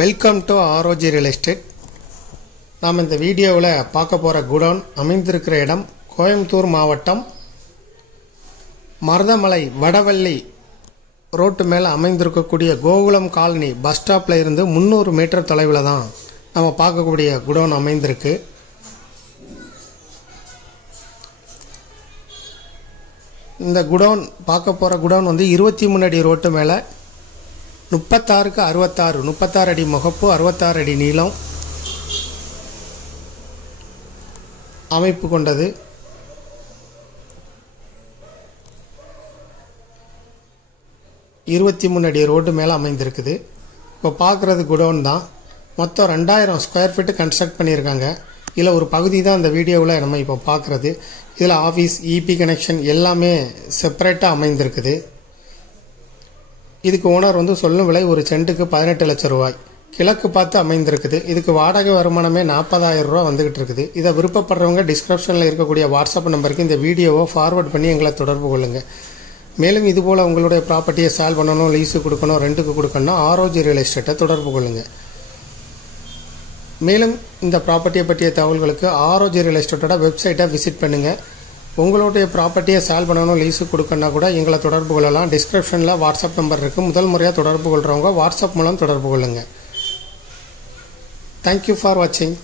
Welcome to ஆரோஜி real estate. நாம் இந்த வீடியோவில் பார்க்க போகிற குடோன் அமைந்திருக்கிற இடம் கோயம்புத்தூர் மாவட்டம் மருதமலை வடவள்ளி ரோட்டு மேலே அமைந்திருக்கக்கூடிய கோகுலம் காலனி பஸ் ஸ்டாப்பில் இருந்து 300 மீட்டர் தொலைவில் தான் நம்ம பார்க்கக்கூடிய குடோன் அமைந்திருக்கு. இந்த குடோன் பார்க்க போகிற குடோன் வந்து 23 அடி ரோட்டு மேலே 36க்கு 66, 36 அடி முகப்பு, 66 அடி நீளம் அமைப்பு கொண்டது. இருபத்தி 23 அடி ரோடு மேலே அமைந்திருக்குது. இப்போ பார்க்குறது குடோன் தான். மொத்தம் 2000 ஸ்கொயர் ஃபீட்டு கன்ஸ்ட்ரக்ட் பண்ணியிருக்காங்க. இதில் ஒரு பகுதி தான் இந்த வீடியோவில் நம்ம இப்போ பார்க்குறது. இதில் ஆஃபீஸ், இபி கனெக்ஷன் எல்லாமே செப்பரேட்டாக அமைந்திருக்குது. இதுக்கு ஓனர் வந்து சொல்லும் விலை ஒரு சென்ட்டுக்கு 18 லட்சம் ரூபாய். கிழக்கு பார்த்து அமைந்திருக்குது. இதுக்கு வாடகை வருமானமே 40,000 ரூபா வந்துகிட்டு இருக்குது. இதை விருப்பப்படுறவங்க டிஸ்கிரிப்ஷனில் இருக்கக்கூடிய வாட்ஸ்அப் நம்பருக்கு இந்த வீடியோவை ஃபார்வர்ட் பண்ணி எங்களை தொடர்பு கொள்ளுங்கள். மேலும் இதுபோல் உங்களுடைய ப்ராப்பர்ட்டியை சேல் பண்ணணும், லீஸு கொடுக்கணும், ரெண்டுக்கு கொடுக்கணும், ஆரோஜி ரியல் எஸ்டேட்டை தொடர்பு கொள்ளுங்கள். மேலும் இந்த ப்ராப்பர்ட்டியை பற்றிய தகவல்களுக்கு ஆரோஜி ரியல் எஸ்டேட்டோட வெப்சைட்டை விசிட் பண்ணுங்கள். உங்களுடைய ப்ராப்பர்ட்டியை சேல் பண்ணணும், லீஸு கொடுக்கணும்னா கூட எங்களை தொடர்பு கொள்ளலாம். டிஸ்கிரிப்ஷனில் வாட்ஸ்அப் நம்பர் இருக்குது. முதல் முறையாக தொடர்பு கொள்கிறவங்க வாட்ஸ்அப் மூலம் தொடர்பு கொள்ளுங்கள். தேங்க்யூ ஃபார் வாட்சிங்.